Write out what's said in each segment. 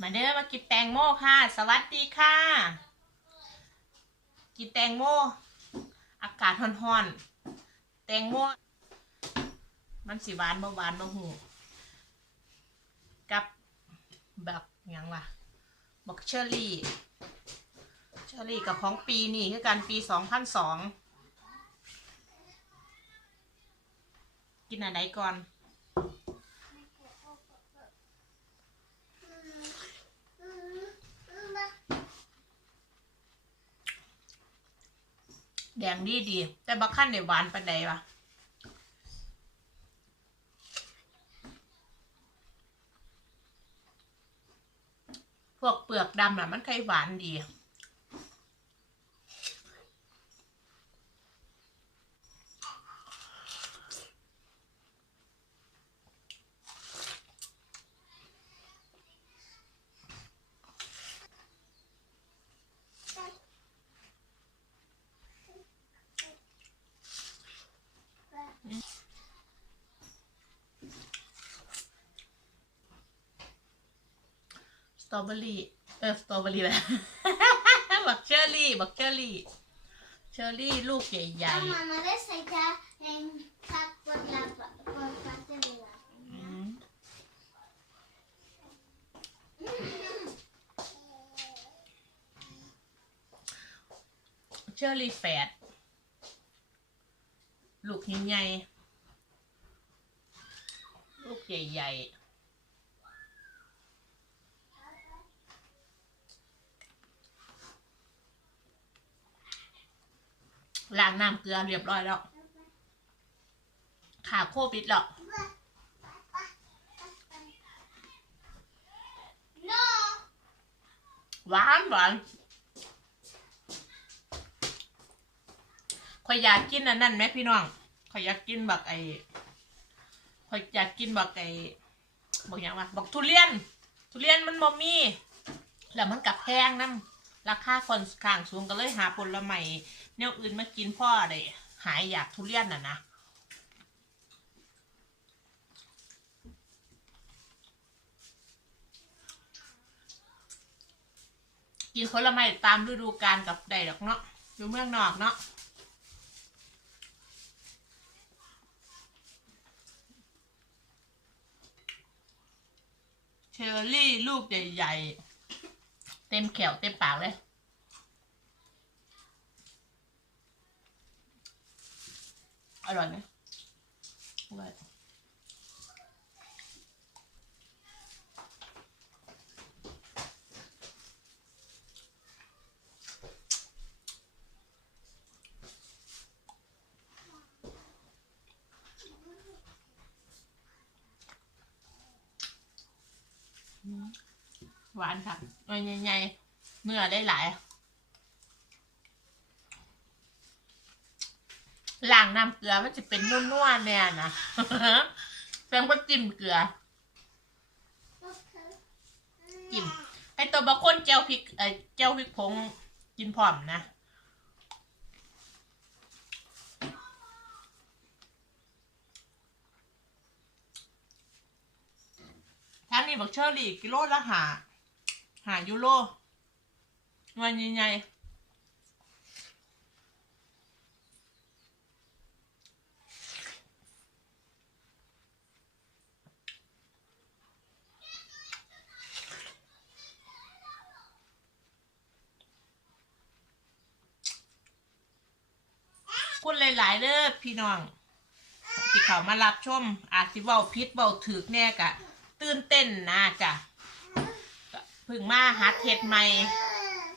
มาเด้อมากินแตงโมค่ะ สวัสดีค่ะ กินแตงโม อากาศร้อนๆ แตงโม มันสิหวานบ่หวานบ่หูกับแบบยังวะบอกเชอรี่ เชอรี่กับของปีนี่คือกันปีสองพันสองกินอะไรก่อน แดงดีดี แต่บักขั้นในหวานปานใดวะพวกเปลือกดำน่ะ มันใครหวานดี ตรอเบอรี่ เออสตรอเบอรี่แหละบักเชอร์รี่ บักเชอร์รี่ เชอร์รี่ลูกใหญ่ Mamma, non adesso hai già in capo la parte de la. ๆอืม เชอร์รี่แฝดลูกใหญ่ๆลูกใหญ่ๆ ล้างน้ำเกลือเรียบร้อยแล้วขาโควิดแล้ว No! หวานหวานข่อยอยากกินอันนั้นไหมพี่น้องข่อยอยากกินบักไอข่อยอยากกินบักไอบอกอย่างว่าบักทุเรียน ทุเรียนมันบ่มี แล้วมันกับแพงนํ ราคาคนข้างสูงก็เลยหาผลไม้แนวอื่นมากินพ่อได้หายอยากทุเรียนน่ะนะกินผลไม้ตามฤดูกาลกับได้ดอกเนาะอยู่เมืองนอกเนาะเชอร์รี่ลูกใหญ่ๆ ต็มแขวเต็มปากเลย อร่อยไหมอร่อย หวานค่ะหน่อยใหญ่ๆเนื้อได้หลายล้างน้ำเกลือมันจะเป็นนัวๆแน่นะแซงก็จิ้มเกลือ จิ้มไอตัวบะคนเจียวพริกเออเจียวพริกผงกินพร้อมนะทางนี้บักเชอรี่กิโลละหา หายูโรเงินใหญ่ๆคุณหลาย ๆเด้อพี่น้องที่เขามารับชม อาจสิเว้าพิษเว้าถือแน่กะ ตื่นเต้นนะจ้ะ พึ่งมาหัดเฮ็ดใหม่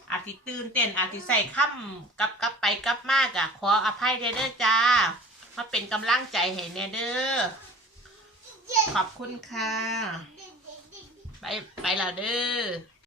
อาจสิตื่นเต้นอาจสิใส่คำกลับกลับไปกลับมากอะขออภัยเด้อจ้ามาเป็นกำลังใจให้แน่เด้อขอบคุณค่ะ ไปไปแล้วเด้อ